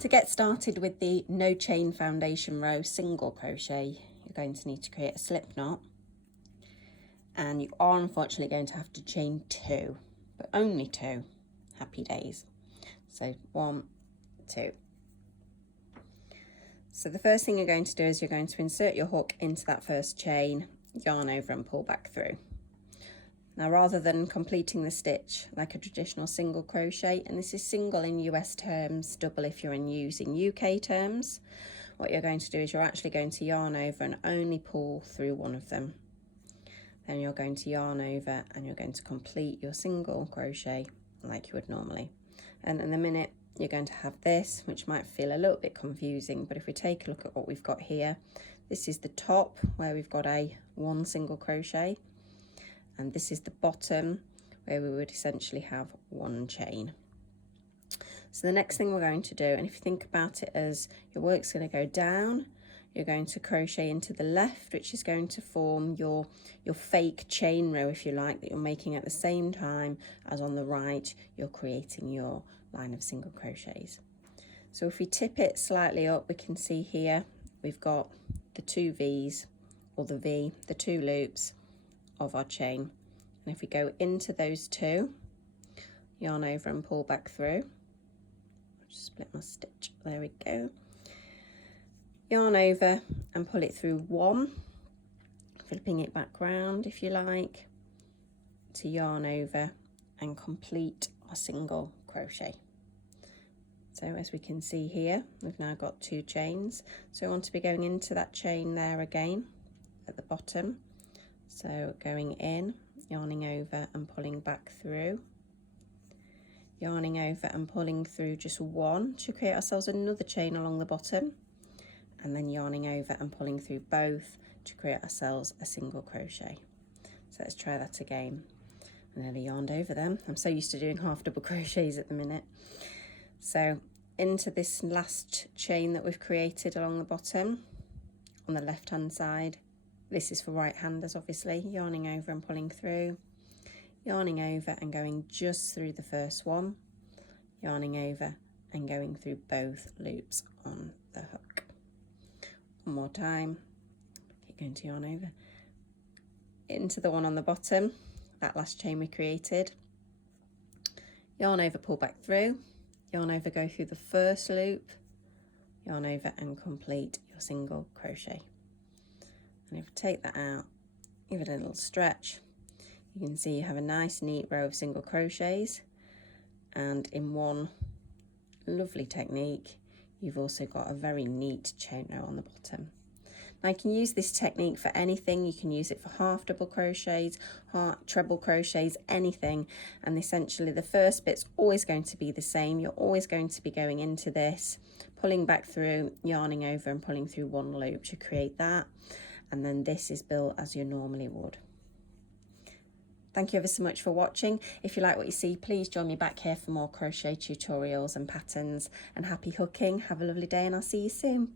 To get started with the no chain foundation row single crochet, you're going to need to create a slip knot, and you are unfortunately going to have to chain 2, but only 2. Happy days. So 1, 2. So the first thing you're going to do is you're going to insert your hook into that first chain, yarn over and pull back through. Now, rather than completing the stitch like a traditional single crochet, and this is single in US terms, double if you're using UK terms, what you're going to do is you're actually going to yarn over and only pull through one of them. Then you're going to yarn over and you're going to complete your single crochet like you would normally. And in a minute, you're going to have this, which might feel a little bit confusing, but if we take a look at what we've got here, this is the top where we've got a 1 single crochet, and this is the bottom where we would essentially have 1 chain. So the next thing we're going to do, and if you think about it as your work's going to go down, you're going to crochet into the left, which is going to form your fake chain row, if you like, that you're making at the same time as on the right you're creating your line of single crochets. So if we tip it slightly up, we can see here we've got the 2 V's, or the V, the 2 loops of our chain. And if we go into those 2, yarn over and pull back through. I'll just split my stitch, there we go. Yarn over and pull it through 1, flipping it back round if you like, to yarn over and complete our single crochet. So as we can see here, we've now got 2 chains. So I want to be going into that chain there again at the bottom. So going in, yarning over and pulling back through, yarning over and pulling through just 1 to create ourselves another chain along the bottom, and then yarning over and pulling through both to create ourselves a single crochet. So let's try that again. I nearly yarned over them. I'm so used to doing half double crochets at the minute. So into this last chain that we've created along the bottom on the left hand side, this is for right handers obviously, yarning over and pulling through, yarning over and going just through the first one, yarning over and going through both loops on the hook. One more time, keep going to yarn over, into the one on the bottom, that last chain we created, yarn over, pull back through, yarn over, go through the first loop, yarn over and complete your single crochet. And if we take that out, give it a little stretch, you can see you have a nice neat row of single crochets, and in one lovely technique you've also got a very neat chain row on the bottom. Now you can use this technique for anything. You can use it for half double crochets, treble crochets, anything, and essentially the first bit's always going to be the same. You're always going to be going into this, pulling back through, yarning over and pulling through 1 loop to create that, and then this is built as you normally would. Thank you ever so much for watching. If you like what you see, please join me back here for more crochet tutorials and patterns, and happy hooking. Have a lovely day and I'll see you soon.